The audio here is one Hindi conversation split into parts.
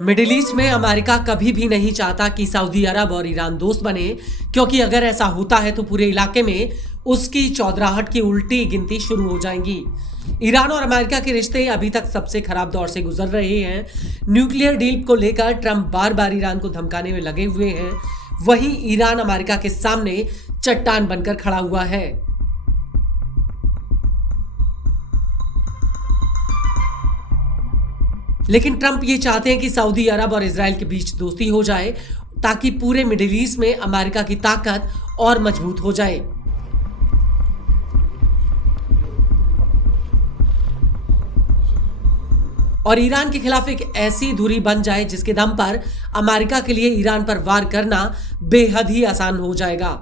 मिडिल ईस्ट में अमेरिका कभी भी नहीं चाहता कि सऊदी अरब और ईरान दोस्त बने, क्योंकि अगर ऐसा होता है तो पूरे इलाके में उसकी चौधराहट की उल्टी गिनती शुरू हो जाएंगी। ईरान और अमेरिका के रिश्ते अभी तक सबसे खराब दौर से गुजर रहे हैं। न्यूक्लियर डील को लेकर ट्रंप बार बार ईरान को धमकाने में लगे हुए हैं। वहीं ईरान अमेरिका के सामने चट्टान बनकर खड़ा हुआ है। लेकिन ट्रंप ये चाहते हैं कि सऊदी अरब और इजराइल के बीच दोस्ती हो जाए, ताकि पूरे मिडिल ईस्ट में अमेरिका की ताकत और मजबूत हो जाए। और ईरान के खिलाफ एक ऐसी धुरी बन जाए जिसके दम पर अमेरिका के लिए ईरान पर वार करना बेहद ही आसान हो जाएगा।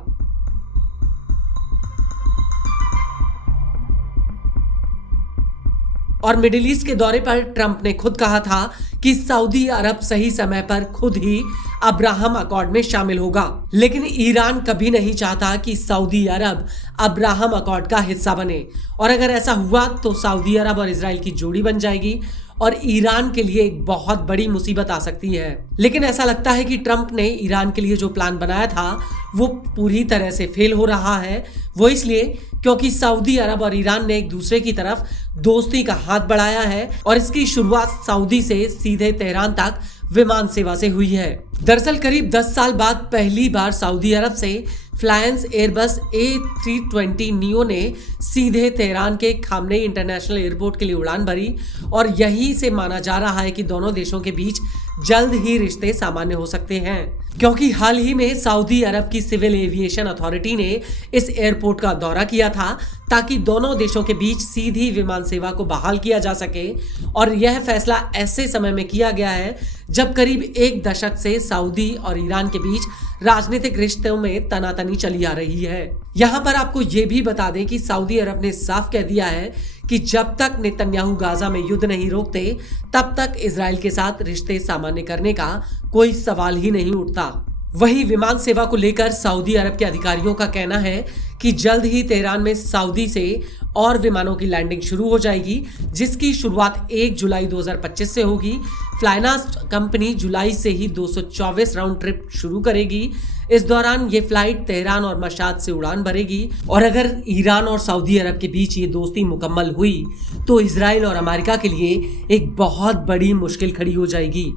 और मिडिल ईस्ट के दौरे पर ट्रंप ने खुद कहा था कि सऊदी अरब सही समय पर खुद ही अब्राहम अकॉर्ड में शामिल होगा। लेकिन ईरान कभी नहीं चाहता कि सऊदी अरब अब्राहम अकॉर्ड का हिस्सा बने, और अगर ऐसा हुआ तो सऊदी अरब और इजराइल की जोड़ी बन जाएगी और ईरान के लिए एक बहुत बड़ी मुसीबत आ सकती है। लेकिन ऐसा लगता है कि ट्रंप ने ईरान के लिए जो प्लान बनाया था वो पूरी तरह से फेल हो रहा है। वो इसलिए क्योंकि सऊदी अरब और ईरान ने एक दूसरे की तरफ दोस्ती का हाथ बढ़ाया है, और इसकी शुरुआत सऊदी से सीधे तेहरान तक विमान सेवा से हुई है। दरअसल करीब 10 साल बाद पहली बार सऊदी अरब से फ्लायंस एयरबस A320 नियो ने सीधे तेहरान के खामनेई इंटरनेशनल एयरपोर्ट के लिए उड़ान भरी, और यहीं से माना जा रहा है कि दोनों देशों के बीच जल्द ही रिश्ते सामान्य हो सकते हैं, क्योंकि हाल ही में सऊदी अरब की सिविल एविएशन अथॉरिटी ने इस एयरपोर्ट का दौरा किया था ताकि दोनों देशों के बीच सीधी विमान सेवा को बहाल किया जा सके। और यह फैसला ऐसे समय में किया गया है जब करीब एक दशक से सऊदी और ईरान के बीच राजनीतिक रिश्तों में तनातनी चली आ रही है। यहाँ पर आपको ये भी बता दें कि सऊदी अरब ने साफ कह दिया है कि जब तक नेतन्याहू गाजा में युद्ध नहीं रोकते तब तक इजराइल के साथ रिश्ते सामान्य करने का कोई सवाल ही नहीं उठता। वहीं विमान सेवा को लेकर सऊदी अरब के अधिकारियों का कहना है कि जल्द ही तेहरान में सऊदी से और विमानों की लैंडिंग शुरू हो जाएगी, जिसकी शुरुआत 1 जुलाई 2025 से होगी। फ्लाइनास कंपनी जुलाई से ही 224 राउंड ट्रिप शुरू करेगी। इस दौरान ये फ्लाइट तेहरान और मशाद से उड़ान भरेगी। और अगर ईरान और सऊदी अरब के बीच ये दोस्ती मुकम्मल हुई तो इजराइल और अमेरिका के लिए एक बहुत बड़ी मुश्किल खड़ी हो जाएगी।